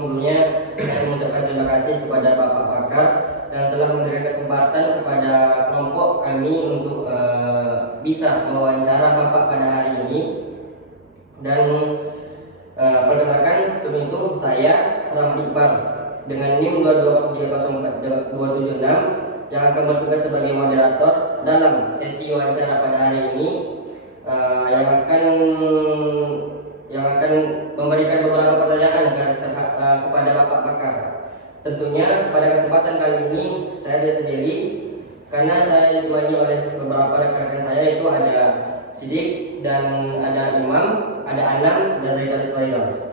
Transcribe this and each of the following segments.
Sebelumnya saya mengucapkan terima kasih kepada Bapak Pakar yang telah memberikan kesempatan kepada kelompok kami untuk bisa mewawancara Bapak pada hari ini. Dan perkenalkan, sebelum itu saya Rahmat Iqbal dengan NIM 22304-276 yang akan bertugas sebagai moderator dalam sesi wawancara pada hari ini, yang akan memberikan beberapa pertanyaan kepada Bapak Pakar. Tentunya pada kesempatan kali ini saya tidak sendiri, karena saya ditemani oleh beberapa rekan-rekan saya, yaitu ada Sidik dan ada Imam, ada Anam dan Rizal Ismail,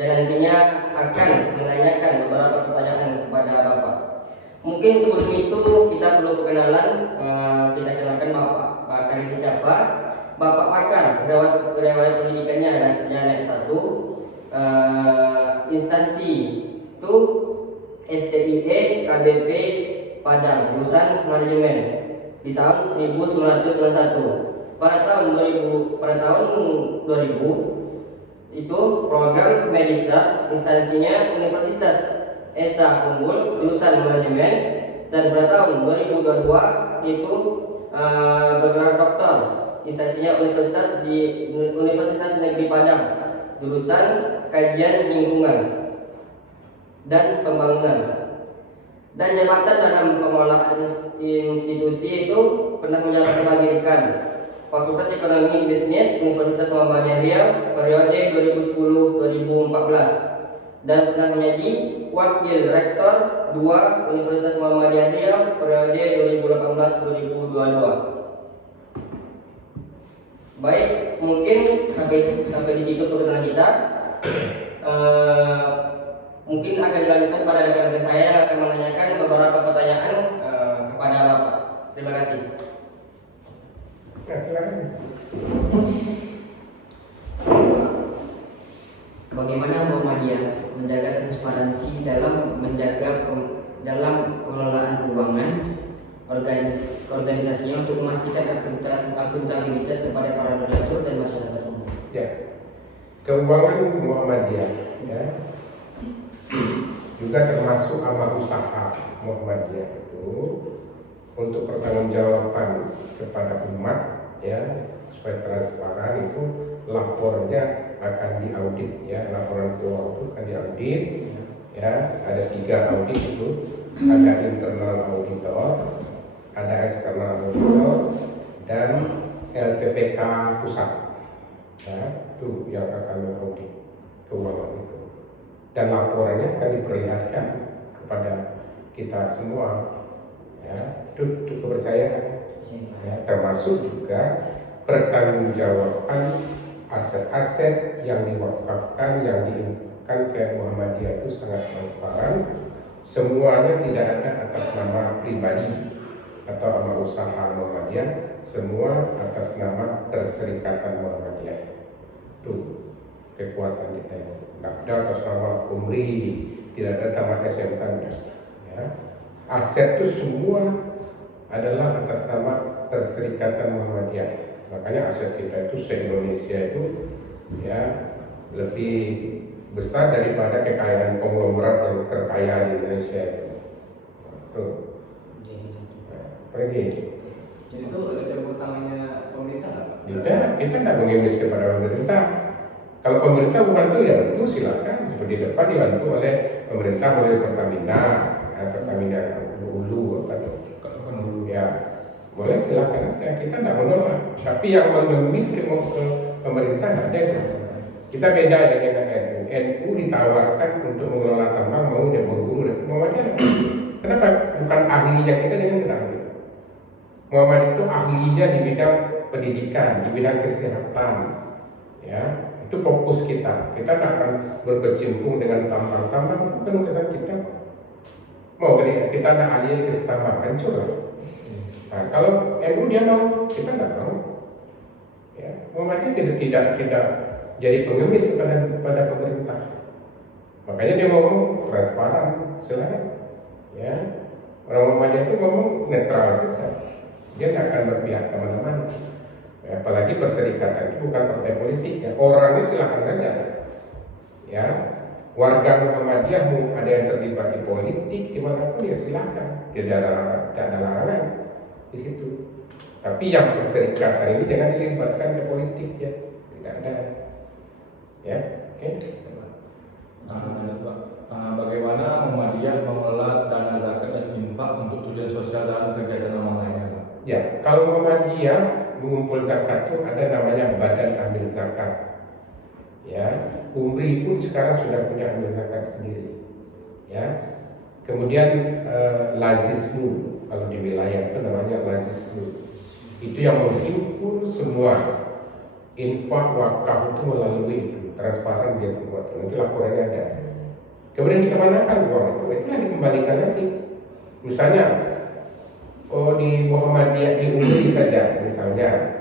dan nantinya akan menanyakan beberapa pertanyaan kepada Bapak. Mungkin sebelum itu kita perlu perkenalan. Kita kenalkan Bapak Pakar ini siapa. Bapak Pakar, riwayat pendidikannya adalah sarjana S1, instansi itu STIE KBP Padang, lulusan manajemen di tahun 1991. Pada tahun 2000 itu program Magister, instansinya Universitas Esa Unggul, lulusan manajemen, dan pada tahun 2022 itu bergelar doktor, instansinya Universitas Negeri Padang, jurusan kajian lingkungan dan pembangunan. Dan jabatan dalam pengelolaan institusi itu pernah menjabat sebagai dekan Fakultas Ekonomi Bisnis Universitas Muhammadiyah Riau periode 2010-2014, dan pernah menjadi Wakil Rektor 2 Universitas Muhammadiyah Riau periode 2018-2022. Baik, mungkin sampai di situ perkenalan kita. Mungkin akan dilanjutkan pada rekan-rekan saya yang akan menanyakan beberapa pertanyaan kepada Bapak. Terima kasih. Bagaimana Muhammadiyah menjaga transparansi dalam pengelolaan keuangan organisasinya untuk memastikan akuntabilitas kepada para donatur dan masyarakat umum? Ya, keuangan Muhammadiyah ya, juga termasuk amal usaha Muhammadiyah itu untuk pertanggungjawaban kepada umat ya, supaya transparan. Itu lapornya akan diaudit ya, laporan keuangan itu akan diaudit ya. Ada 3 audit itu, ada internal auditor, ada eksternal auditor, dan LPPK pusat ya, itu yang akan mengaudit keuangan itu, dan laporannya akan diperlihatkan kepada kita semua ya. Itu kepercayaan ya, termasuk juga pertanggungjawaban aset-aset yang diwakafkan, yang diinfakkan ke Muhammadiyah itu sangat transparan. Semuanya tidak ada atas nama pribadi atau amal usaha Muhammadiyah, semua atas nama Perserikatan Muhammadiyah. Itu kekuatan kita. Tidak ada atas nama Umri, tidak ada tamat SMK ya. Aset itu semua adalah atas nama Perserikatan Muhammadiyah. Makanya aset kita itu se-Indonesia itu ya lebih besar daripada kekayaan konglomerat yang terkaya di Indonesia itu. Tuh. Pergi. Jadi itu ada campur tangannya pemerintah nggak, Pak? Tidak, kita tidak mengemis kepada pemerintah. Kalau pemerintah membantu ya bantu, silakan. Seperti depan dibantu oleh pemerintah melalui Pertamina, Pertamina Hulu apa tuh? Ya, boleh silakan saja. Kita tidak menolak. Tapi yang mengemis ke pemerintah tidak ada itu. Kita beda dengan NU. NU ditawarkan untuk mengelola tambang, mau dia berguru, Muhammadiyah. Kenapa? Bukan ahlinya, kita jangan kita ambil. Muhammadiyah itu ahlinya di bidang pendidikan, di bidang kesehatan, ya. Itu fokus kita. Kita tidak akan berkecimpung dengan tambang-tambang, bukan urusan kita. Mau kita tidak ahli ke tambang, hancur lah. Nah, kalau NU dia mau, kita tidak mau. Ya, Muhammadiyah tidak jadi pengemis pada pemerintah. Makanya dia ngomong transparan, silakan. Ya, orang Muhammadiyah itu ngomong netral saja. Dia tidak akan berpihak kemana-mana. Ya, apalagi perserikatan itu bukan partai politik ya. Orangnya silakan saja. Ya, warga Muhammadiyah mau ada yang terlibat di politik dimanapun ya silakan, tidak ada larangan di situ. Tapi yang perserikatan ini jangan dilibatkan ke politik ya, tidak ada. Ya, oke. Bagaimana Muhammadiyah mengelola dana zakat dan infak untuk tujuan sosial dan kegiatan amal lainnya, Pak? Ya, kalau Muhammadiyah mengumpul zakat itu ada namanya Badan Amil Zakat. Ya, Umri pun sekarang sudah punya amil zakat sendiri. Ya, kemudian Lazismu, kalau di wilayah itu namanya Lazismu. Itu yang menghimpun semua infak wakaf itu melalui itu, transparan dia semua. Nanti laporannya ada. Kemudian dikemanakan uang itu? Itulah dikembalikan nanti. Misalnya, di Muhammadiyah di Umri saja, misalnya,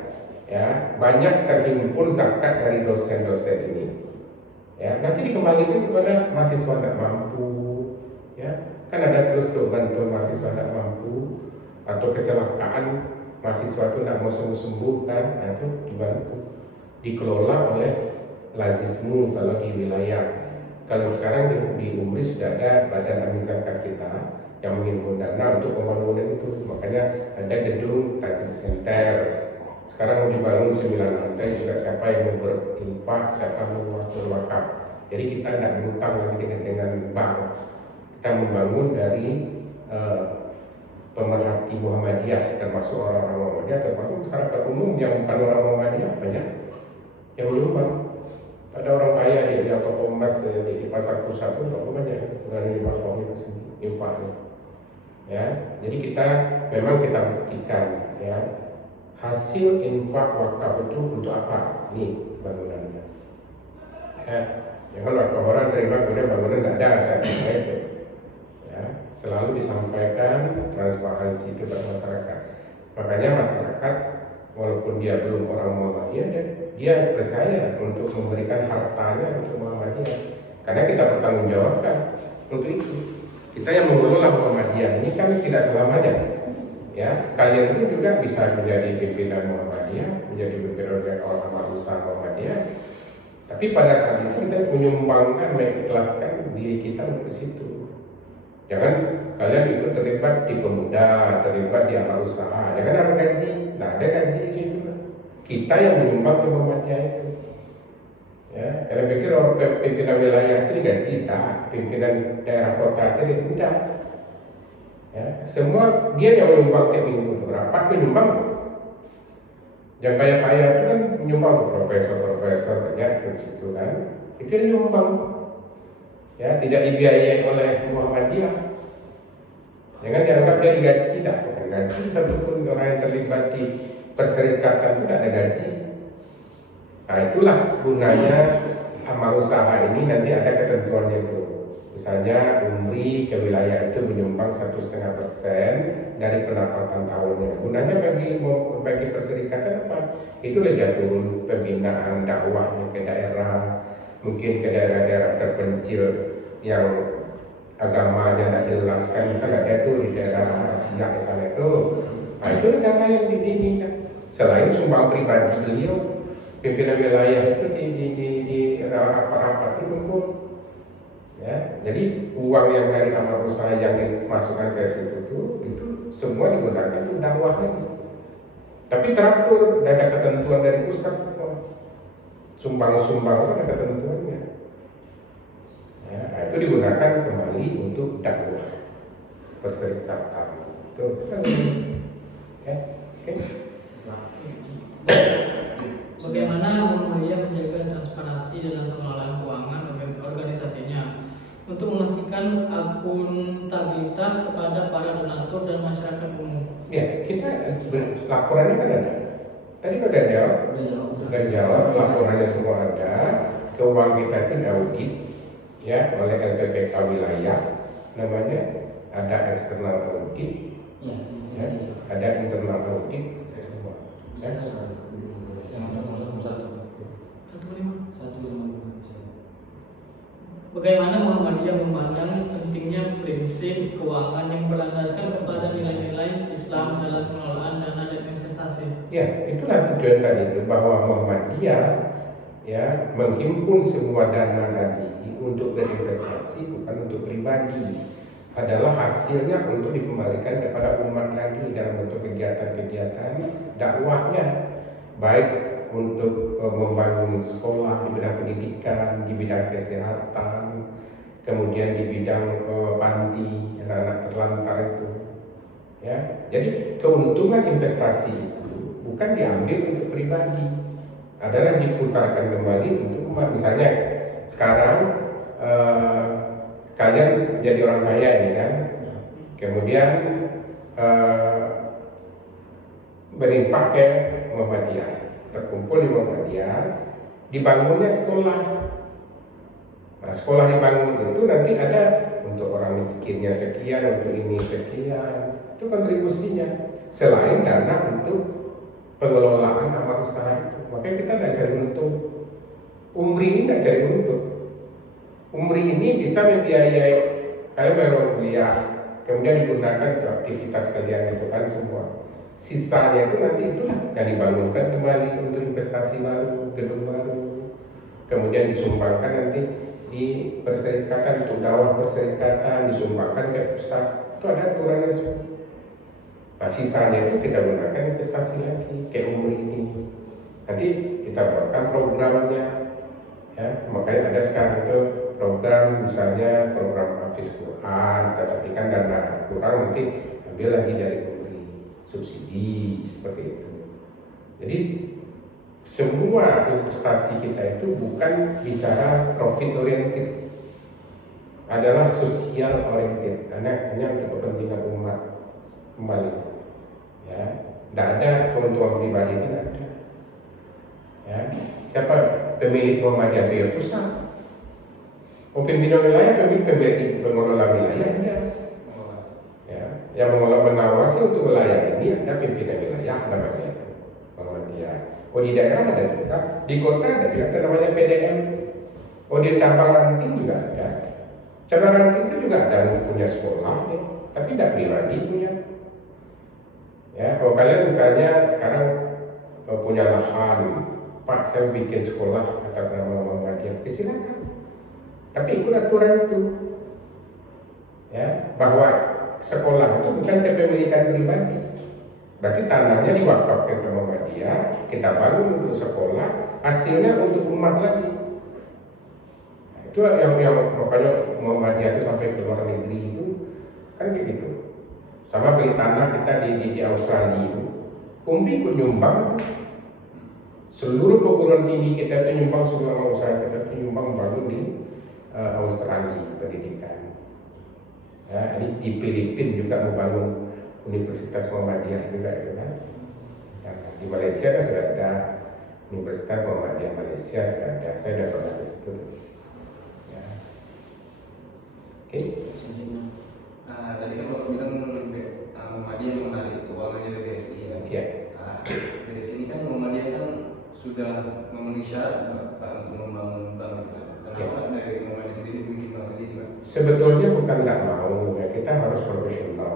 ya banyak terhimpun zakat dari dosen-dosen ini. Ya, nanti dikembalikan kepada mahasiswa tidak mampu. Ya, kan ada terus tuh bantuan mahasiswa tidak mampu atau kecelakaan mahasiswa itu tidak mau sembuh kan, nah, itu dibantu, dikelola oleh Lazismu kalau di wilayah. Kalau sekarang di Umri sudah ada Badan Amil Zakat kita yang menghimpun dana untuk pembangunan itu, makanya ada gedung Tajid Center. Sekarang mau dibangun 9 lantai juga, siapa yang mau berinfak, siapa mau berwakaf. Jadi kita tidak berutang lagi dengan bank. Kita membangun dari pemerhati Muhammadiyah, termasuk orang-orang Muhammadiyah, termasuk masyarakat umum yang bukan orang Muhammadiyah banyak yang menyumbang. Ada orang kaya di toko emas di pasar pusat pun banyak berani dipakai infaknya. Ya, jadi kita memang kita buktikan ya hasil infak wakaf itu untuk apa? Nih bangunannya. Ya, jangan wakaf orang terima kemudian bangunan tidak ada itu. Ya, selalu disampaikan transparansi itu kepada masyarakat. Makanya masyarakat walaupun dia belum orang Muhammadiyah, dia percaya untuk memberikan hartanya untuk Muhammadiyah. Karena kita bertanggung jawabkan untuk itu. Kita yang mengelola Muhammadiyah ini kan tidak selamanya. Ya, kalian pun juga bisa menjadi pimpinan Muhammadiyah, menjadi pimpinan orang usaha Muhammadiyah. Tapi pada saat itu kita menyumbangkan, mengikhlaskan diri kita untuk situ. Jangan kalian ikut terlibat di pemuda, terlibat di amal usaha. Jangan ada gaji, tidak ada gaji di situ. Kita yang menyumbang ke Muhammadiyah itu. Ya, kalian pikir orang pimpinan wilayah itu digaji, tak? Pimpinan daerah kota itu tidak. Ya, semua dia yang menyumbang tiap minggu berapa menyumbang. Yang kaya-kaya itu kan menyumbang ke profesor banyak di situ kan. Itu dia menyumbang. Ya, tidak dibiayai oleh Muhammadiyah. Jangan dianggap dia digaji, tidak, bukan gaji. Satupun orang yang terlibat di perserikatan itu tidak ada gaji. Nah, itulah gunanya amal usaha ini, nanti ada ketentuannya itu. Misalnya Umri ke wilayah itu menyumbang 1,5% dari pendapatan tahunnya. Gunanya bagi perserikatan apa? Itulah dia turun pembinaan dakwahnya ke daerah, mungkin ke daerah-daerah terpencil yang agamanya tidak jelas kan ada tuh di daerah Asia kan itu. Nah, itu dana yang kan. Selain sumbang pribadi beliau, pimpinan wilayah itu di rapat-rapat itu kumpul. Ya, jadi uang yang dari amal usaha yang dimasukkan ke situ itu semua digunakan untuk dakwah lagi. Tapi teratur, ada ketentuan dari pusat semua. Sumbang-sumbang itu ada ketentuannya. Ya, itu digunakan kembali untuk dakwah perserikatan. Itu kan. Oke. Bagaimana Muhammadiyah menjaga transparansi dalam pengelolaan keuangan organisasinya untuk memastikan akuntabilitas kepada para donatur dan masyarakat umum? Ya, kita laporannya kan ada. Tadi udah jawab, laporannya semua ada. Keuangan kita itu audit ya oleh LPPK wilayah, namanya ada eksternal audit, ya, ada internal audit. Ya. Bagaimana Muhammadiyah memandang pentingnya prinsip keuangan yang berlandaskan kepada nilai-nilai Islam dalam pengelolaan dana dan investasi? Ya, itulah tujuan tadi itu, bahwa Muhammadiyah ya menghimpun semua dana tadi untuk berinvestasi, bukan untuk pribadi, adalah hasilnya untuk dikembalikan kepada umat lagi dalam bentuk kegiatan-kegiatan dakwahnya, baik untuk membangun sekolah di bidang pendidikan, di bidang kesehatan, kemudian di bidang panti anak-anak terlantar itu. Ya, jadi keuntungan investasi itu bukan diambil untuk pribadi, adalah diputarkan kembali untuk umat. Misalnya sekarang kalian jadi orang kaya ini kan, kemudian berinfak ke Muhammadiyah, terkumpul di Muhammadiyah, dibangunnya sekolah. Nah, sekolah dibangun itu nanti ada untuk orang miskinnya sekian, untuk ini sekian, itu kontribusinya. Selain dana untuk pengelolaan amal usaha itu, makanya kita tidak cari untung. Umri ini tidak cari untung. Umri ini bisa membiayai kalian bayar kuliah, kemudian digunakan untuk aktivitas kalian itu kan semua. Sisanya itu nanti itulah yang dibangunkan kembali untuk investasi baru, gedung baru, kemudian disumbangkan nanti di perserikatan, untuk dakwah perserikatan, disumbangkan ke pusat. Itu ada aturannya semua. Nah, sisanya itu kita gunakan investasi lagi kayak umri ini. Nanti kita buatkan programnya, ya. Makanya ada sekarang itu program, misalnya program Hafiz Quran, kita carikan dana kurang nanti ambil lagi dari umri, subsidi seperti itu. Jadi semua investasi kita itu bukan bicara profit oriented, adalah sosial oriented, hanya untuk kepentingan umat kembali. Ya, tidak ada keuntungan pribadi, tidak ada. Ya, siapa pemilik Muhammadiyah itu ya pusat. Pimpinan wilayah, pemilik pengelola wilayah ada. Ya, yang mengawasi untuk wilayah ini ada pimpinan wilayah namanya Muhammadiyah. Oh, di daerah ada juga, di kota ada juga namanya PDM. Oh, di cabang ranting juga ada. Cabang ranting itu juga ada punya sekolah, ya, tapi tidak pribadi punya. Ya, kalau kalian misalnya sekarang punya lahan, Pak, saya bikin sekolah atas nama Muhammadiyah, silakan. Tapi ikut aturan itu, ya, bahwa sekolah itu bukan kepemilikan pribadi. Berarti tanahnya diwakafkan ke Muhammadiyah, kita bangun untuk sekolah, hasilnya untuk umat lagi. Nah, itulah yang makanya Muhammadiyah itu sampai ke luar negeri itu kan kayak gitu. Sama beli tanah kita di Australia itu, Umbi ikut nyumbang. Seluruh perguruan tinggi kita itu nyumbang, seluruh usaha kita itu nyumbang bangun di Australia pendidikan. Ya, ini di Filipina juga membangun Universitas Muhammadiyah juga, ya kan? Nah, di Malaysia kan sudah ada Universitas Muhammadiyah Malaysia, sudah ada. Saya sudah pernah ke situ. Ya. Oke. Nah, tadi kan Bapak bilang Muhammadiyah menarik keuangannya dari BSI kan? Iya. Nah, dari sini kan Muhammadiyah kan sudah memenuhi syarat Pak untuk membangun bank itu. Kenapa dari Muhammadiyah sendiri bikin bank sendiri Pak? Sebetulnya bukan nggak mau, ya kita harus profesional.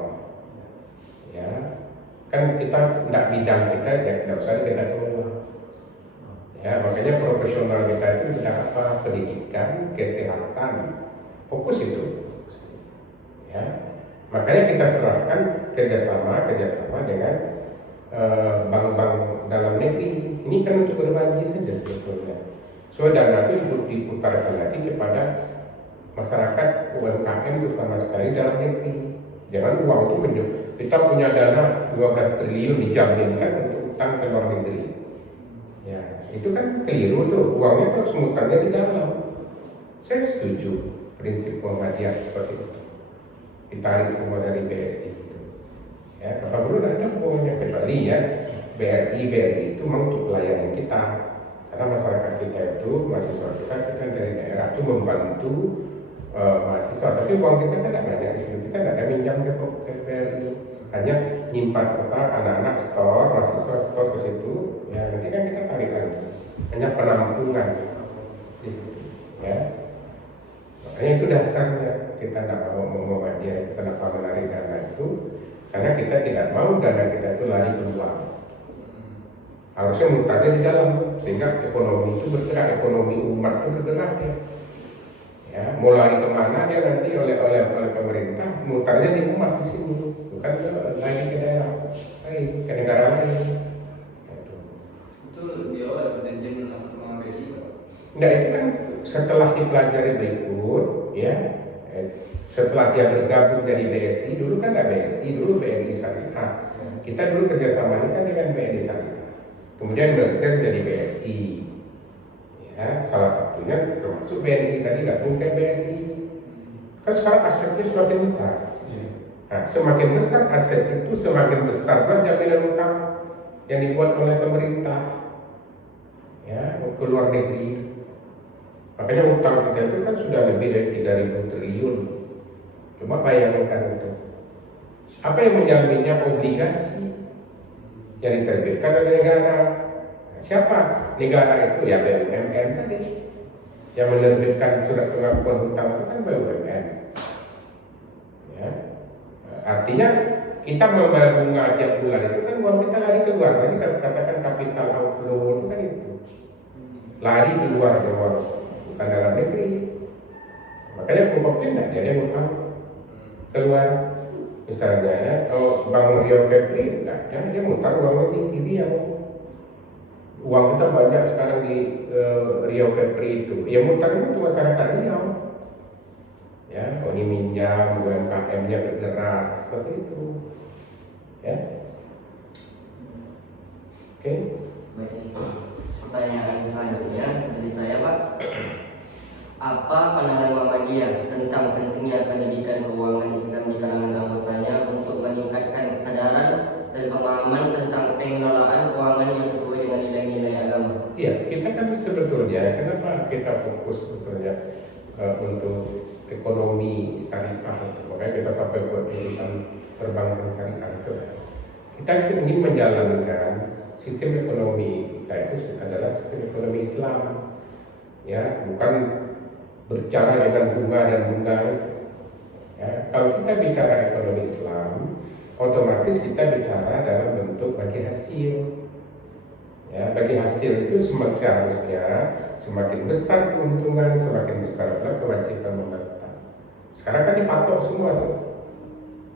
Ya, kan kita tidak bidang kita, ya tidak usah kita kelola. Ya, makanya profesional kita itu bidang apa? Pendidikan, kesehatan, fokus itu. Ya, makanya kita serahkan kerjasama dengan bank-bank dalam negeri. Ini kan untuk berbagi saja sebetulnya. So dana itu diputarkan lagi kepada masyarakat UMKM terutama sekali dalam negeri. Jangan uang itu kita punya dana 12 triliun dijaminkan untuk utang ke luar negeri. Ya, itu kan keliru tuh. Uangnya tuh semutannya di dalam. Saya setuju prinsip Muhammadiyah seperti itu. Ditarik semua dari BSI itu. Ya, apa perlu ada hubungannya, kecuali ya BRI itu memang untuk pelayanan kita. Karena masyarakat kita itu, mahasiswa kita dari daerah itu membantu mahasiswa. Tapi uang kita kan tidak banyak di sini. Kita tidak ada minjam ke BRI. Hanya nyimpan anak-anak store, mahasiswa store ke situ. Ya, nanti kan kita tarik lagi. Hanya penampungan di situ. Ya. Makanya itu dasarnya kita tidak mau Muhammadiyah itu kenapa menarik dana itu, karena kita tidak mau dana kita itu lari keluar. Harusnya mutarnya di dalam, sehingga ekonomi itu bergerak, ekonomi umat itu bergerak ya. Ya, mau lari kemana dia nanti oleh pemerintah, mutarnya di umat di sini, bukan lagi ke daerah, lagi ke negara lain. Itu dia ada perjanjian sama BSI nggak? Nah itu kan setelah dipelajari berikut, ya, setelah dia bergabung jadi BSI, dulu kan nggak BSI, dulu BNI Syariah. Kita dulu kerjasamanya kan dengan BNI Syariah, kemudian merger jadi BSI. Ya, salah satunya termasuk BNI tadi gabung ke BSI. Kan sekarang asetnya semakin besar. Nah, semakin besar aset itu, semakin besarlah jaminan utang yang dibuat oleh pemerintah. Ya, ke luar negeri. Makanya utang kita itu kan sudah lebih dari 3.000 triliun. Coba bayangkan itu. Apa yang menjaminnya? Obligasi yang diterbitkan oleh negara. Siapa? Negara itu ya BUMN tadi. Yang menerbitkan surat pengakuan hutang itu kan BUMN. Ya. Artinya kita membayar bunga tiap bulan itu kan uang kita lari keluar. Jadi katakan capital outflow itu kan itu. Lari keluar bukan dalam negeri. Makanya pokoknya tidak ada hutang keluar. Misalnya ya, kalau Bank Riau Kepri tidak ada, dia mutar uang di Riau. Uang kita banyak sekarang di Riau Kepri itu. Ya mutarnya untuk masyarakat Riau. Ya, ini minjam, UMKM-nya bergerak seperti itu. Ya. Oke. Baik. Pertanyaan selanjutnya dari saya, Pak. Apa pandangan Muhammadiyah tentang pentingnya pendidikan keuangan Islam di kalangan anggotanya untuk meningkatkan kesadaran dan pemahaman tentang pengelolaan keuangan yang sesuai dengan nilai-nilai agama? Iya, kita kan sebetulnya kenapa kita fokus sebetulnya untuk ekonomi syariah, makanya kita sampai buat jurusan perbankan syariah itu. Kita ingin menjalankan sistem ekonomi kita itu adalah sistem ekonomi Islam, ya, bukan berbicara dengan bunga dan bunga itu. Ya, kalau kita bicara ekonomi Islam, otomatis kita bicara dalam bentuk bagi hasil. Ya, bagi hasil itu seharusnya semakin besar keuntungan, semakin besar pula kewajiban pemerintah. Sekarang kan dipatok semua tuh.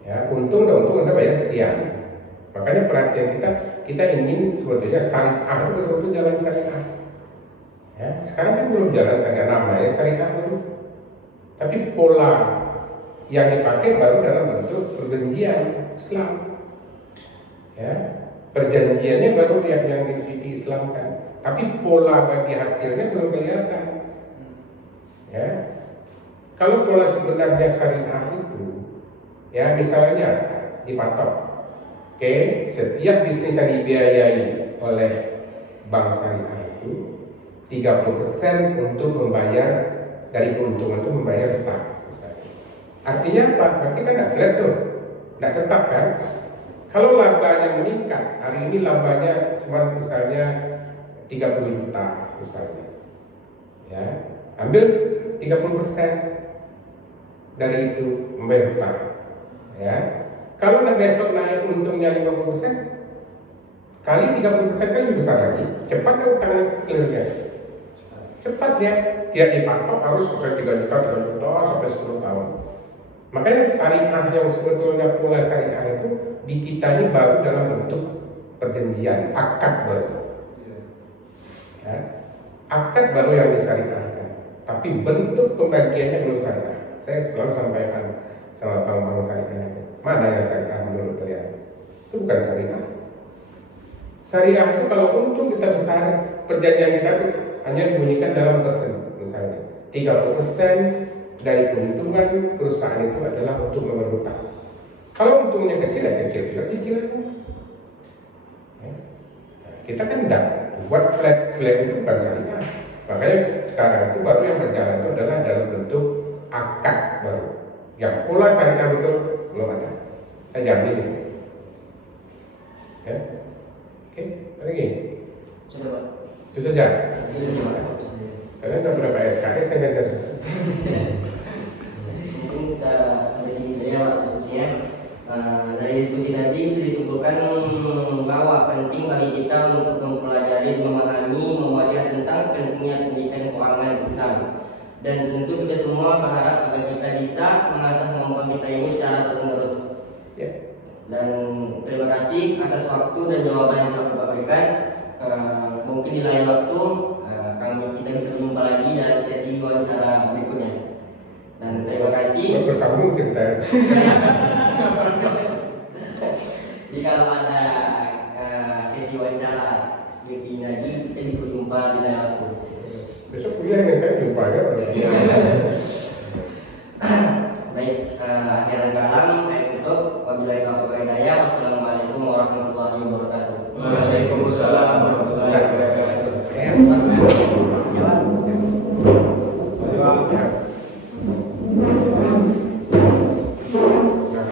Ya, untung Anda bayar sekian. Makanya perhatian kita ingin sebetulnya syariah itu betul-betul jalan syariah. Ya, sekarang kan belum jalan syariah, namanya syariah baru. Tapi pola yang dipakai baru dalam bentuk perjanjian Islam. Ya, perjanjiannya baru yang diislamkan, tapi pola bagi hasilnya belum kelihatan. Ya, kalau pola sebenarnya syariah itu, ya misalnya dipatok, oke, setiap bisnis yang dibiayai oleh bank syariah itu 30% untuk membayar dari keuntungan itu membayar hutang. Artinya apa? Berarti kan tidak flat tuh, tidak tetap kan? Kalau labanya meningkat, hari ini labanya cuma misalnya 30 juta misalnya, ya, ambil 30% dari itu membayar hutang, ya. Kalau besok naik untungnya 50%, kali 30% kan lebih besar lagi, cepat kan utangnya clearnya, cepat ya, tidak dipatok harus misalnya 3 juta sampai 10 tahun. Makanya syariah yang sebetulnya pola syariah itu di kita ini baru dalam bentuk perjanjian, akad baru. Ya, akad baru yang disyariahkan, tapi bentuk pembagiannya belum syariah. Saya selalu sampaikan sama bank-bank syariah itu, mana yang syariah menurut kalian? Itu bukan syariah. Syariah itu kalau untung kita besar, perjanjian kita itu hanya dibunyikan dalam persen, misalnya 30% dari keuntungan perusahaan itu adalah untuk membayar hutang. Kalau untungnya kecil ya kecil juga cicil. Ya. Kita kan tidak buat flat itu bukan syariah. Makanya sekarang itu baru yang berjalan itu adalah dalam bentuk akad baru. Yang pola syariah betul belum ada. Saya jamin itu. Ya. Oke, lagi. Sudah, Pak. Sudah jalan. Sudah, Pak. Kalian nggak pernah pakai SKS saya ngajar. Mungkin kita sampai sini saja, Pak, diskusinya. Dari diskusi tadi bisa disimpulkan bahwa penting bagi kita untuk mempelajari, memahami, Muhammadiyah tentang pentingnya pendidikan keuangan Islam Dan tentu kita semua berharap agar kita bisa mengasah kemampuan kita ini secara terus-menerus. Ya. Dan terima kasih atas waktu dan jawaban yang telah Bapak berikan. Mungkin di lain waktu kita bisa berjumpa lagi dalam sesi wawancara berikutnya. Dan terima kasih. Bersambung kita. Jadi kalau ada sesi wawancara seperti ini lagi, kita bisa berjumpa di lain waktu. Besok kuliah dengan saya jumpa ya. Baik, akhirnya kalam saya tutup. Wabillahi taufiq wal hidayah. Wassalamualaikum warahmatullahi wabarakatuh. Waalaikumsalam warahmatullahi wabarakatuh.